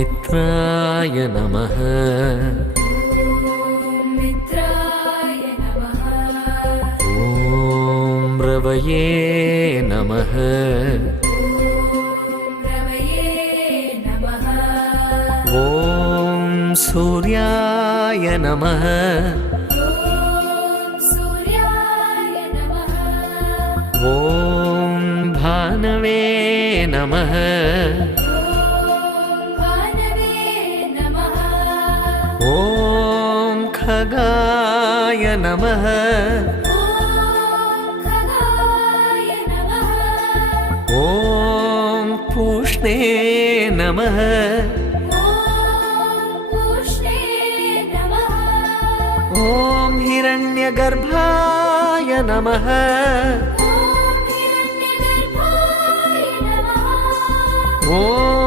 मित्राय नमः। ॐ रवये नमः। ॐ सूर्याय नमः। ॐ भानवे नमः। ॐ खगाय नमः। ॐ पूष्णे नमः। ॐ हिरण्यगर्भाय नमः। ॐ